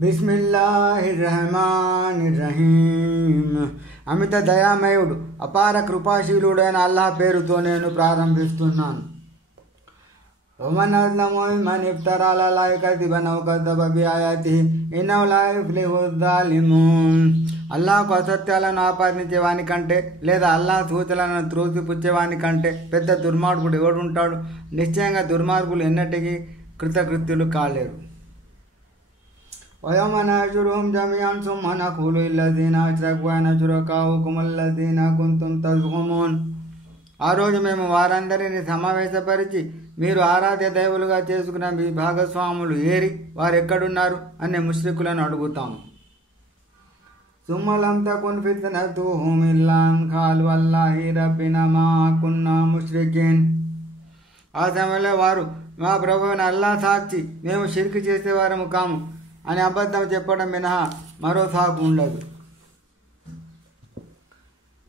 బిస్మిల్లాహిర్రహమానిర్రహీం. అమిత దయామయుడు అపార కృపాశీలుడైన అల్లాహ్ పేరుతో నేను ప్రారంభిస్తున్నాను. ومن أظلم ممن افترى على الله كذبا أو كذب بآياته إنه لا يفلح الظالمون. అల్లాహకు అసత్యాలను ఆపాదించే వాని కంటే లేదా అల్లాహ్ సూచనలను త్రోసిపుచ్చేవాని కంటే పెద్ద దుర్మార్గుడు ఎవడుంటాడు? నిశ్చయంగా దుర్మార్గులు ఎన్నటికీ కృతకృత్యులు కాలేరు. ويوم نحشرهم جميعا ثم نقول للذين أشركوا أين شركاؤكم الذين كنتم تزعمون. ఆ రోజు మేము వారందరినీ సమావేశపరిచి మీరు ఆరాధ్య దైవులుగా చేసుకున్న మీ భాగస్వాములు ఏరి వారు ఎక్కడున్నారు అనే ముష్రికులను అడుగుతాము. ثم لم تكن فتنتهم إلا أن قالوا والله ربنا ما كنا مشركين. ఆ సమయంలో వారు మా ప్రభువుని అల్లా సాక్షి మేము షిర్క్ చేసేవారము కాము అని అబద్ధం చెప్పడం మినహా మరో సాకు ఉండదు.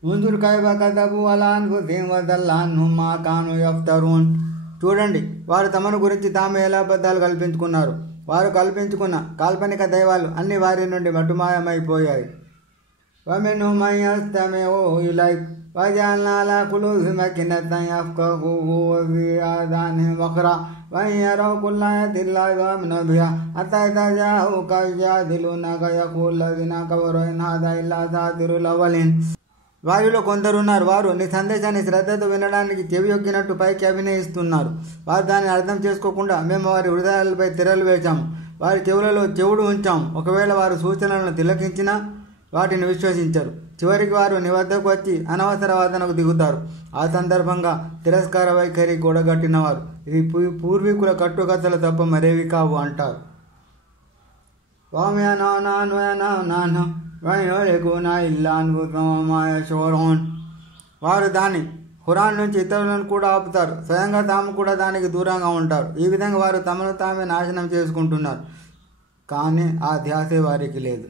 ముందురు కైబకదబు అలా అన్ఫుసిహిం వదల్ల అన్హుం మా కాను యఫ్తరూన్. చూడండి, వారు తమను గురించి తాము ఎలా అబద్ధాలు కల్పించుకున్నారు. వారు కల్పించుకున్న కాల్పనిక దైవాలు అన్ని వారి నుండి మటుమాయమైపోయాయి. వమిన్హుం మన్ యస్తమిఉ ఇలైక్ వజఅల్నా అలా కులూబిహిం అకిన్నతన్ యఫ్కహూహు వఫీ ఆదానిహిం వఖ్రా వఇన్ యరౌ కుల్ల ఆయాతిన్ లా యు'మినూ బిహా హత్తా ఇదా జాఊక యజాదిలూనక యఖూలు ల్లజీన కఫరూ ఇన్ హాదా ఇల్లా అసాతిరుల్ అవ్వలీన్. వారిలో కొందరున్నారు, వారు నీ సందేశాన్ని శ్రద్ధతో వినడానికి చెవియొగ్గినట్టు పైకి అభినయిస్తున్నారు. వారు దాన్ని అర్థం చేసుకోకుండా మేము వారి హృదయాలపై తెరలు వేశాము, వారి చెవులలో చెవుడు ఉంచాము. ఒకవేళ వారు సూచనలను తిలకించినా వాటిని విశ్వసించరు. చివరికి వారు నీ వద్దకు వచ్చి అనవసర వాదనకు దిగుతారు. ఆ సందర్భంగా తిరస్కార వైఖరి కూడగట్టిన వారు ఇవి పూర్వీకుల కట్టుకథలు తప్ప మరేవి కావు అంటారు. వారు దాని ఖురాన్ నుంచి ఇతరులను కూడా ఆపుతారు, స్వయంగా తాము కూడా దానికి దూరంగా ఉంటారు. ఈ విధంగా వారు తమను తామే నాశనం చేసుకుంటున్నారు, కానీ ఆ ధ్యాసే వారికి లేదు.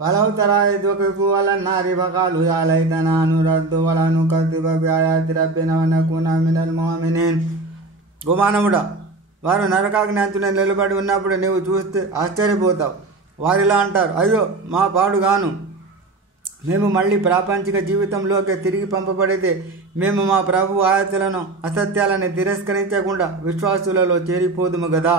వలౌ తరా ఇద్ వఖిఫూ అలన్నారి ఫఖాలూ యా లైతనా నురద్దు వలా నుకద్దిబ బిఆయాతి రబ్బినా వనకూన మినల్ ముమినీన్. గుమానముడా, వారు నరకాగ్ని అంచున నిలబడి ఉన్నప్పుడు నీవు చూస్తే ఆశ్చర్యపోతావు. వారిలా అంటారు, అయ్యో మా పాడుగాను, మేము మళ్ళీ ప్రాపంచిక జీవితంలోకి తిరిగి పంపబడితే మేము మా ప్రభు ఆయతులను అసత్యాలని తిరస్కరించకుండా విశ్వాసులలో చేరిపోదుము గదా.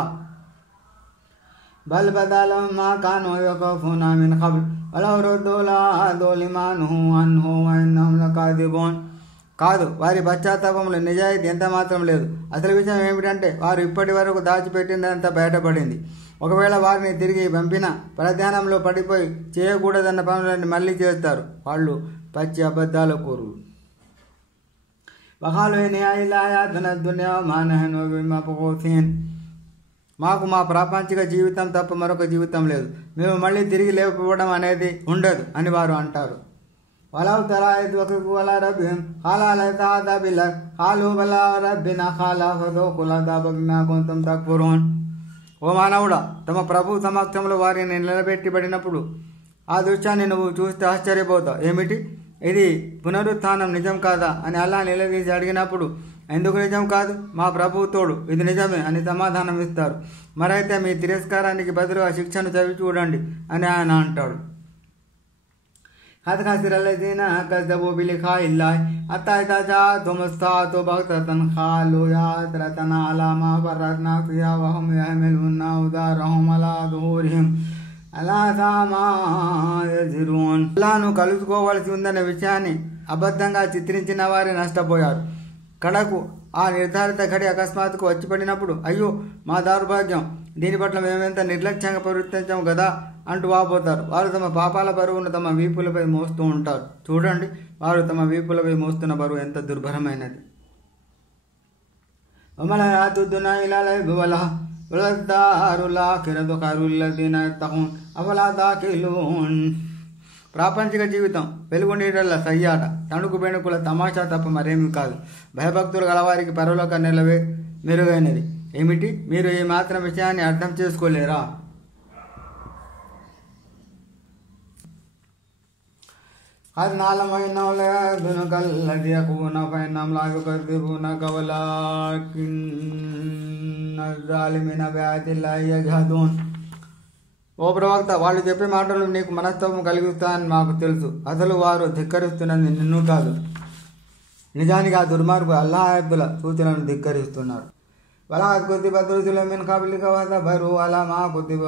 బల్ బదాలహుం మా కానూ యఖఫూనా మిన్ ఖబ్ల్ వలౌ రుద్దూ లఅాదూ లిమా నుహూ అన్హు వఇన్నహుం లకాదిబూన్. కాదు, వారి పశ్చాత్తాపంలో నిజాయితీ ఎంత మాత్రం లేదు. అసలు విషయం ఏమిటంటే వారు ఇప్పటి వరకు దాచిపెట్టిందంతా బయటపడింది. ఒకవేళ వారిని తిరిగి పంపినా ప్రధానంలో పడిపోయి చేయకూడదన్న పనులన్నీ మళ్ళీ చేస్తారు. వాళ్ళు పచ్చి అబద్ధాల కూరు. వఖాలూ ఇన్ హియ ఇల్లా హయాతునా దున్యా వమా నహ్ను బిమబ్ఊసీన్. మాకు మా ప్రాపంచిక జీవితం తప్ప మరొక జీవితం లేదు, మేము మళ్ళీ తిరిగి లేకపోవడం అనేది ఉండదు అని వారు అంటారు. వలౌ తరా ఇద్ వఖిఫూ అలా రబ్బిహిం ఖాలా అలైస హాదా బిల్హక్ ఖాలూ బలా రబ్బినా ఖాలా ఫదూఖుల్ అదాబ బిమా కుంతుమ్ తక్ఫురూన్. ఓ మానవుడా, తమ ప్రభు సమక్షంలో వారిని నిలబెట్టిబడినప్పుడు ఆ దృశ్యాన్ని నువ్వు చూస్తే ఆశ్చర్యపోతావు. ఏమిటి ఇది, పునరుత్థానం నిజం కాదా అని అల్లా నిలదీసి అడిగినప్పుడు ఎందుకు నిజం కాదు, మా ప్రభువు తోడు, ఇది నిజమే అని సమాధానం ఇస్తారు. మరైతే మీ తిరస్కారానికి బదులుగా శిక్షను చవి చూడండి అని ఆయన అంటాడు. ఖద్ ఖసిర అల్లజీన కజ్జబూ బిలిఖాఇల్లాహి హత్తా ఇదా జాఅతుహుముస్ సాఅతు బగ్తతన్ ఖాలూ యా హస్రతనా అలా మా ఫర్రత్నా ఫీహా వహుం యహ్మిలూన ఔజారహుం అలా దుహూరిహిం అలా సామా యజిరూన్. అల్లాహ్ను కలుసుకోవలసి ఉందనే విషయాన్ని అబద్ధంగా చిత్రించిన వారే నష్టపోయారు. కడకు ఆ నిర్ధారిత ఘడి అకస్మాత్తుకు వచ్చి పడినప్పుడు అయ్యో మా దౌర్భాగ్యం, దీని పట్ల మేమెంత నిర్లక్ష్యంగా ప్రవర్తించాము కదా అంటూ వాపోతారు. వారు తమ పాపాల బరువును తమ వీపులపై మోస్తూ ఉంటారు. చూడండి, వారు తమ వీపులపై మోస్తున్న బరువు ఎంత దుర్భరమైనది. వమల్ హయాతు దున్యా ఇల్లా లైబున్ వలహవ్ వలద్దారుల్ ఆఖిరతు ఖైరుల్ లిల్లజీన యత్తఖూన్ అఫలా తాఖిలూన్. ప్రాపంచిక జీవితం వెలుగునీడల సయ్యాట, తణుకు బెణుకుల తమాషా తప్ప మరేమీ కాదు. భయభక్తులు గలవారికి పరలోక నెలవే మెరుగైనది. ఏమిటి, మీరు ఈ మాత్రం విషయాన్ని అర్థం చేసుకోలేరా? قد نعلم إنه ليحزنك الذي يقولون فإنهم لا يكذبونك ولكن الظالمين بآيات الله يجحدون. ఓ ప్రవక్త, వాళ్ళు చెప్పే మాటలు నీకు మనస్తాపం కలిగిస్తాయని మాకు తెలుసు. అసలు వారు ధిక్కరిస్తున్నది నిన్ను కాదు, నిజానికి ఆ దుర్మార్గు అల్లాహ్ల సూచనలను ధిక్కరిస్తున్నారు. వలా కుతిబ రుసుల మిన్ కబ్లిక ఫసబరు అలా మా కుతిబ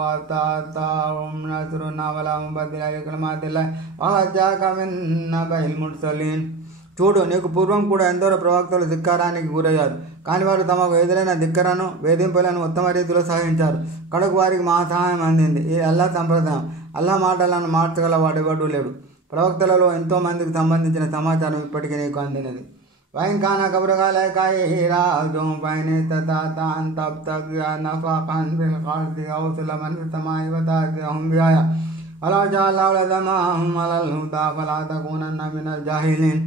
వతాతాహుం నస్రునా వలా ముబద్దిల లికలిమాతిల్లాహ్ వజాక మిన్ నబఇల్ ముర్సలీన్. చూడు, నీకు పూర్వం కూడా ఎందరో ప్రవక్తలు ధిక్కారానికి గురయ్యారు. కానీ వారు తమకు ఎదురైన ధిక్కరను, వేధింపులను ఉత్తమ రీతిలో సహించారు. కడకు వారికి మా సహాయం అందింది. ఇది అల్లాహ్ సంప్రదాయం. అల్లాహ్ మాటలను మార్చగల వాడెవడూ లేడు. ప్రవక్తలలో ఎంతో మందికి సంబంధించిన సమాచారం ఇప్పటికీ నీకు అందినది. వైంకాన కబురగాలకాయిరాజం పైన తతాన్ తబ్తగ్యా నఫాఖన్ ఫిల్ ఖల్ది ఔసులమన్ ఫితమాయి వతాజిహుం బిఆయ వలా జఅల్నాహు లజమాహుం అలల్ హుదా ఫలా తకూనన్న మినల్ జాహిలీన్.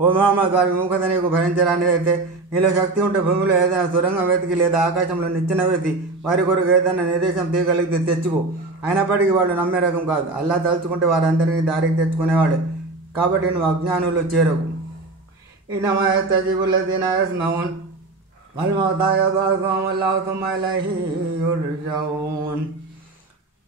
ఓ మహమ్మద్, వారి విముఖత నీకు భరించరానిదైతే నీలో శక్తి ఉంటే భూమిలో ఏదైనా సొరంగం వెతికి లేదా ఆకాశంలో నిచ్చెన వేసి వారి కొరకు ఏదైనా నిర్దేశం తీయగలిగితే తెచ్చుకో. అయినప్పటికీ వాళ్ళు నమ్మే రకం కాదు. అల్లాహ్ తలుచుకుంటే వారందరినీ దారికి తెచ్చుకునేవాడే. కాబట్టి నువ్వు అజ్ఞానులు చేరకు. ఇన్నమా యస్తజీబుల్లదీన యస్మౌన్ వల్ మౌతా యబ్అసుహుమ్ అల్లాహు సుమ్మా ఇలైహి యుర్జఊన్.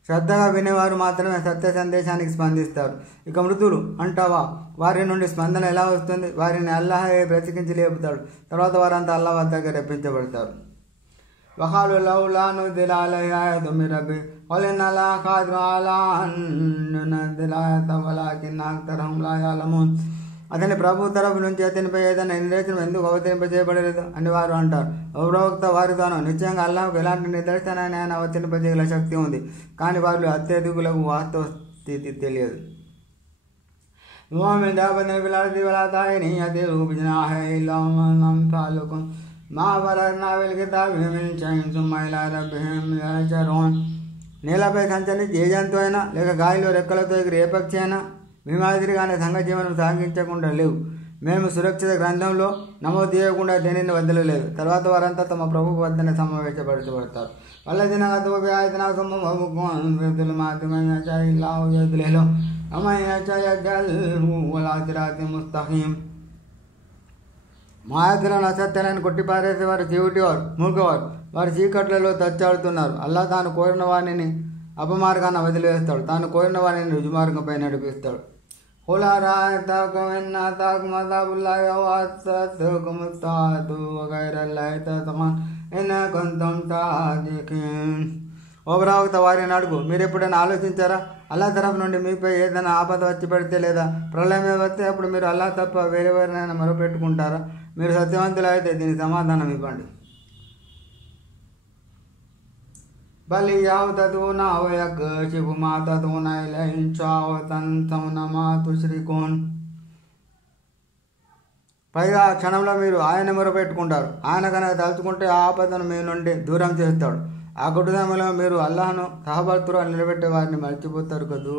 శ్రద్ధగా వినేవారు మాత్రమే సత్య సందేశానికి స్పందిస్తారు. ఇక మృతులు అంటావా? వారి నుండి స్పందన ఎలా వస్తుంది? వారిని అల్లాహే బ్రతికించి లేపుతాడు. తర్వాత వారంతా అల్లాహ్ వద్దకు రప్పించబడతారు. వఖాలు లౌలా నుజిల అలైహి ఆయతుం మిన్ రబ్బి ఖుల్ ఇన్నల్లాహ ఖాదిరున్ అలా అన్ యునజ్జిల ఆయతన్ వలాకిన్న అక్తరహుం లా యఅలమూన్. అతని ప్రభు తరఫు నుంచి అతనిపై ఏదైనా నిర్దేశనం ఎందుకు అవతరింపజేయబడలేదు అని వారు అంటారు. ఓ ప్రవక్త, వారితోనూ నిశ్చయంగా అల్లాహకు ఎలాంటి నిదర్శనాన్ని ఆయన అవతరింపజేయగల శక్తి ఉంది. కానీ వారు అత్యధికులకు వాస్తవ స్థితి తెలియదు. నేలపై సంచరించి ఏ జంతువు అయినా లేక గాలిలో రెక్కలతో ఎగిరి ఏ పక్షి అయినా మీ మాదిరిగానే సంఘ జీవనం సాగించకుండా లేవు. మేము సురక్షిత గ్రంథంలో నమోదు చేయకుండా దేనిని వదలలేదు. తర్వాత వారంతా తమ ప్రభు వద్దనే సమావేశపరచబడతారు. వల్లదిన ముస్తహీం. మాయాతులను అసత్యాలను కొట్టిపారేసేవారు చెవిటివారు, మూగవారు. వారు చీకట్లలో తచ్చాడుతున్నారు. అల్లాహ్ తాను కోరిన వారిని అపమార్గాన్ని వదిలివేస్తాడు. తాను కోరిన వారిని రుజుమార్గంపై నడిపిస్తాడు. قل أرأيتكم إن أتاكم عذاب الله أو أتتكم الساعة وغير الله تتقون إن كنتم صادقين. ఓ ప్రవక్త, వారిని అడుగు, మీరు ఎప్పుడైనా ఆలోచించారా? అల్లాహ్ తరఫు నుండి మీపై ఏదైనా ఆపద వచ్చి పడితే లేదా ప్రళయమే వస్తే అప్పుడు మీరు అల్లాహ్ తప్ప వేరెవరినైనా మొరపెట్టుకుంటారా? మీరు సత్యవంతులు అయితే దీనికి సమాధానం ఇవ్వండి. బలి యావతదునా వయక్షిఫు మా తదునా ఇలైహి ఇన్షాఅ తన్సౌన మా తుష్రికూన్. పైగా ఆ క్షణంలో మీరు ఆయన మొరపెట్టుకుంటారు. ఆయన కనుక తలుచుకుంటే ఆ ఆపదను మీ నుండి దూరం చేస్తాడు. ఆ కుటుంబంలో మీరు అల్లాహ్ను సహభక్తులు నిలబెట్టే వారిని మర్చిపోతారు కదూ.